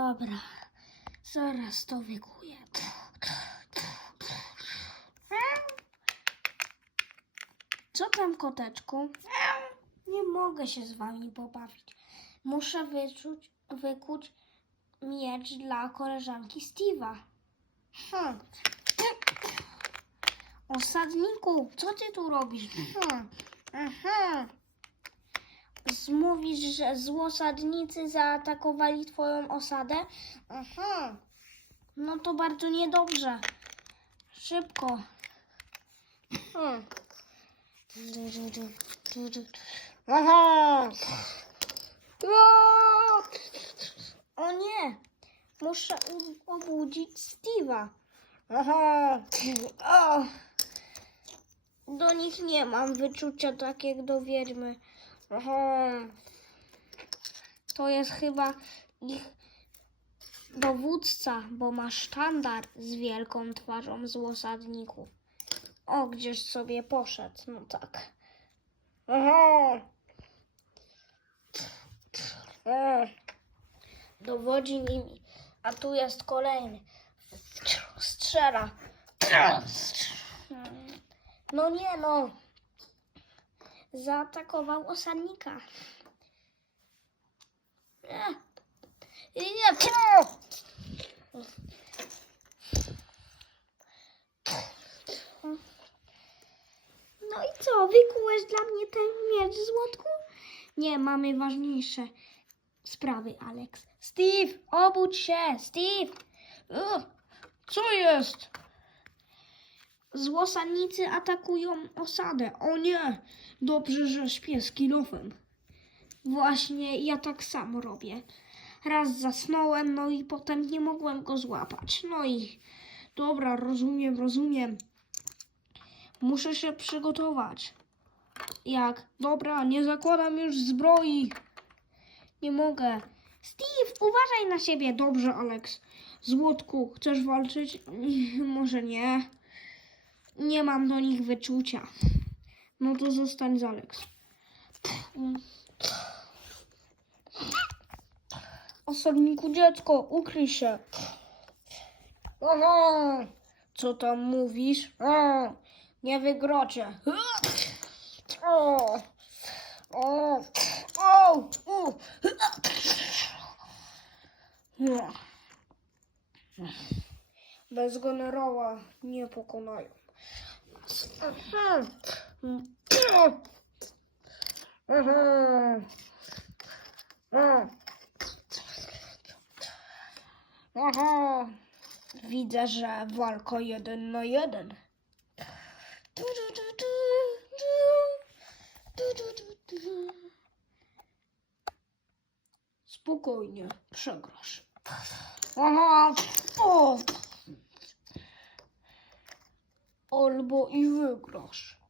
Dobra, zaraz to wykuję. Co tam, koteczku? Nie mogę się z wami pobawić. Muszę wyczuć, wykuć miecz dla koleżanki Steve'a. Hmm. Osadniku, co ty tu robisz? Hmm. Mhm. Mówisz, że złosadnicy zaatakowali twoją osadę? Mhm. No to bardzo niedobrze. Szybko. Hmm. Aha. O nie! Muszę obudzić Steve'a. Aha. O. Do nich nie mam wyczucia tak jak do wiedźmy. Aha. To jest chyba ich dowódca, bo ma sztandar z wielką twarzą z osadników. O, gdzieś sobie poszedł, no tak. Aha. Dowodzi nimi. A tu jest kolejny. Strzela. No nie no. Zaatakował osadnika. E. Nie. No i co, wykułeś dla mnie ten miecz, Złotku? Nie, mamy ważniejsze sprawy, Alex. Steve, obudź się, Steve! Co jest? Złosadnicy atakują osadę. O nie, dobrze, że śpię z kilofem. Właśnie ja tak samo robię. Raz zasnąłem, no i potem nie mogłem go złapać. No i dobra, rozumiem, rozumiem. Muszę się przygotować. Jak? Dobra, nie zakładam już zbroi. Nie mogę. Steve, uważaj na siebie. Dobrze, Alex. Złotku, chcesz walczyć? Może nie. Nie mam do nich wyczucia. No to zostań z Alex. Osobniku dziecko, ukryj się. Co tam mówisz? Nie wygrocie. O, o, o. No. Bez generała nie pokonają. Aha. Widzę, że walka jeden na jeden. Spokojnie, przegrasz. Aha. Albo i wygrasz.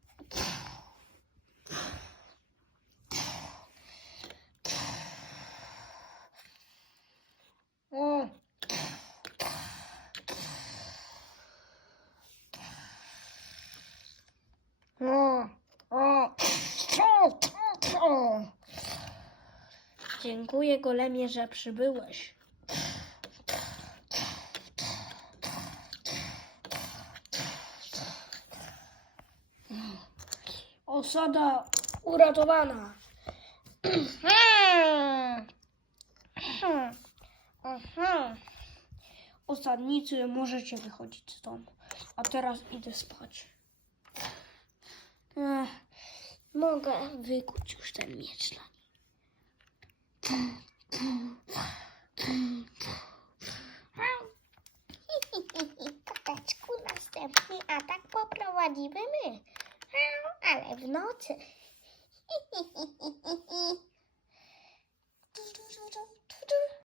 Dziękuję, golemie, że przybyłeś. Osada uratowana. Osadnicy, możecie wychodzić stąd. A teraz idę spać. Mogę wykuć już ten miecz dla Koteczku, następny atak poprowadzimy my. Ale w nocy.